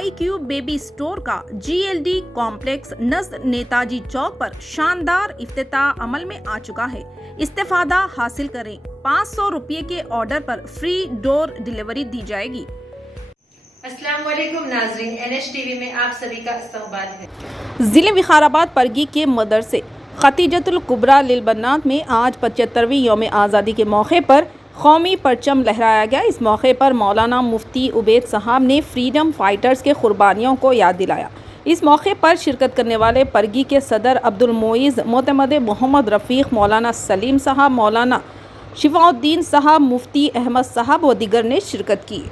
IQ baby store का GLD complex नज़द Netaji चौक पर शानदार इफ्तिताह अमल में आ चुका है। इस्तेफादा हासिल करें। 500 रुपये के ऑर्डर पर फ्री डोर डिलीवरी दी जाएगी। अस्सलाम वालेकुम नाज़रीन, NH TV में आप सभी का इस्तकबाल है। जिले विकाराबाद परगी के मदरसे खतीजतुल कुबरा लिलबन्नात में आज 75वीं यौम आज़ादी के मौके पर कौमी परचम लहराया गया। इस मौके पर मौलाना मुफ्ती उबैद साहब ने फ्रीडम फाइटर्स के कुर्बानियों को याद दिलाया। इस मौके पर शिरकत करने वाले परगी के सदर अब्दुल मोइज़, मोतमद मोहम्मद रफ़ीक, मौलाना सलीम साहब, मौलाना शिफाउद्दीन साहब, मुफ्ती अहमद साहब व दीगर ने शिरकत की।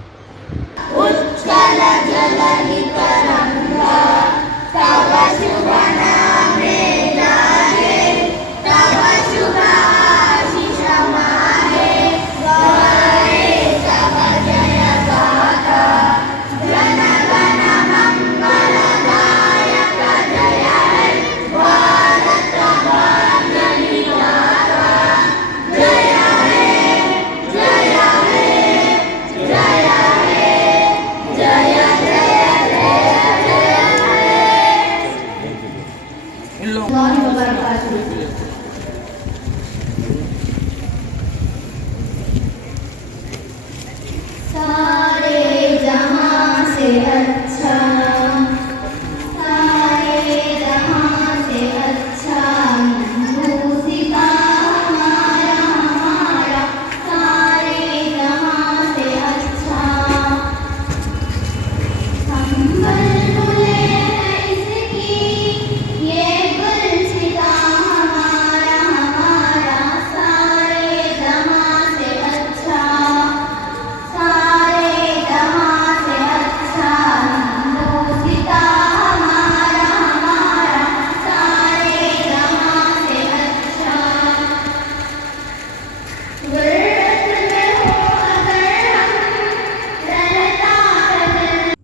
सारे जहां से अच्छा, सारे जहां से अच्छा मूसिका हमारा हमारा, सारे जहां से अच्छा। हम बुलबुले हैं इसकी, ये गुलसिता हमारा हमारा, सारे जहां से अच्छा, सारे जहां से अच्छा मूसिका हमारा हमारा, सारे जहां से अच्छा। गुर्रत में हो अगर हम रहता है।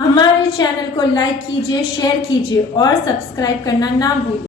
हमारे चैनल को लाइक कीजिए, शेयर कीजिए और सब्सक्राइब करना ना भूलिए।